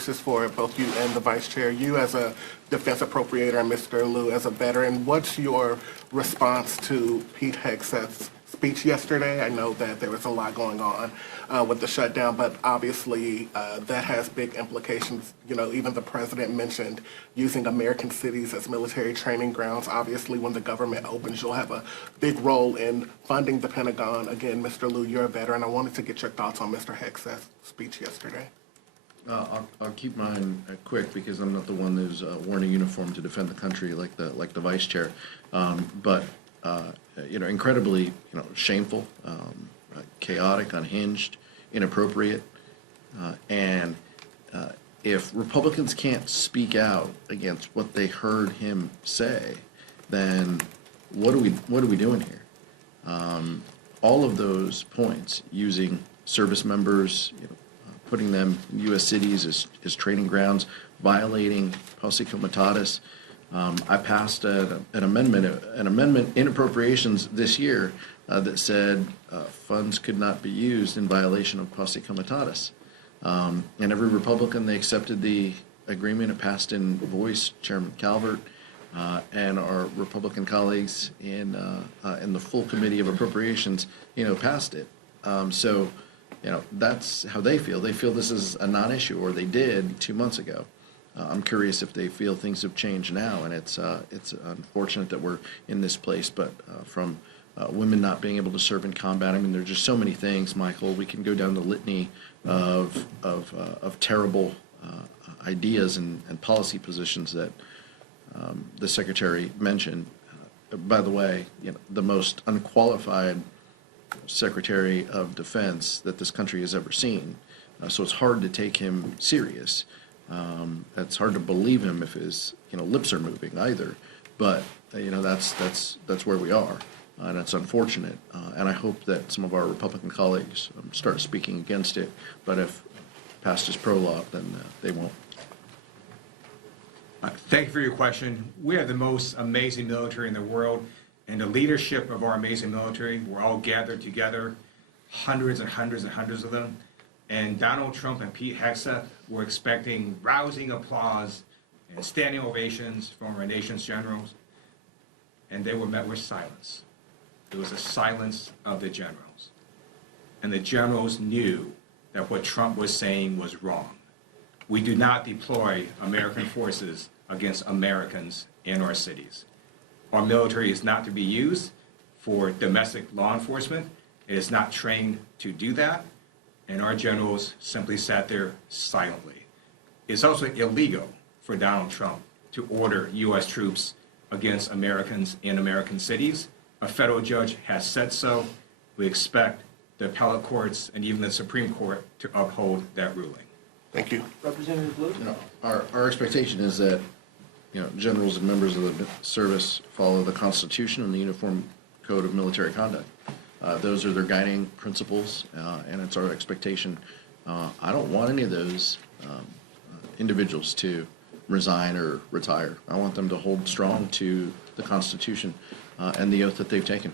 this is for both you and the Vice Chair. You as a defense appropriator and Mr. Liu as a veteran, what's your response to Pete Hegseth's speech yesterday? I know that there was a lot going on with the shutdown, but obviously that has big implications. You know, even the president mentioned using American cities as military training grounds. Obviously, when the government opens, you'll have a big role in funding the Pentagon. Again, Mr. Liu, you're a veteran. I wanted to get your thoughts on Mr. Hegseth's speech yesterday. I'll keep mine quick because I'm not the one who's worn a uniform to defend the country like the vice chair. But incredibly, shameful, chaotic, unhinged, inappropriate, and if Republicans can't speak out against what they heard him say, then what are we doing here? All of those points, using service members, putting them in U.S. cities as training grounds, violating posse comitatus. I passed an amendment in appropriations this year that said funds could not be used in violation of posse comitatus. And every Republican, they accepted the agreement. It passed in voice. Chairman Calvert and our Republican colleagues in the full committee of appropriations, passed it. So that's how they feel. They feel this is a non-issue, or they did 2 months ago. I'm curious if they feel things have changed now, and it's unfortunate that we're in this place. But from women not being able to serve in combat, I mean, there's just so many things, Michael. We can go down the litany of terrible ideas and policy positions that the Secretary mentioned. By the way, the most unqualified Secretary of Defense that this country has ever seen. So it's hard to take him serious. It's hard to believe him if his lips are moving either. But that's where we are, and it's unfortunate. And I hope that some of our Republican colleagues start speaking against it. But if past is prologue, then they won't. Thank you for your question. We are the most amazing military in the world, and the leadership of our amazing military, we're all gathered together, hundreds and hundreds and hundreds of them. And Donald Trump and Pete Hegseth were expecting rousing applause and standing ovations from our nation's generals, and they were met with silence. It was a silence of the generals. And the generals knew that what Trump was saying was wrong. We do not deploy American forces against Americans in our cities. Our military is not to be used for domestic law enforcement. It is not trained to do that. And our generals simply sat there silently. It's also illegal for Donald Trump to order U.S. troops against Americans in American cities. A federal judge has said so. We expect the appellate courts and even the Supreme Court to uphold that ruling. Thank you. Representative Liu? Our expectation is that generals and members of the service follow the Constitution and the Uniform Code of Military Conduct. Those are their guiding principles, and it's our expectation. I don't want any of those individuals to resign or retire. I want them to hold strong to the Constitution and the oath that they've taken.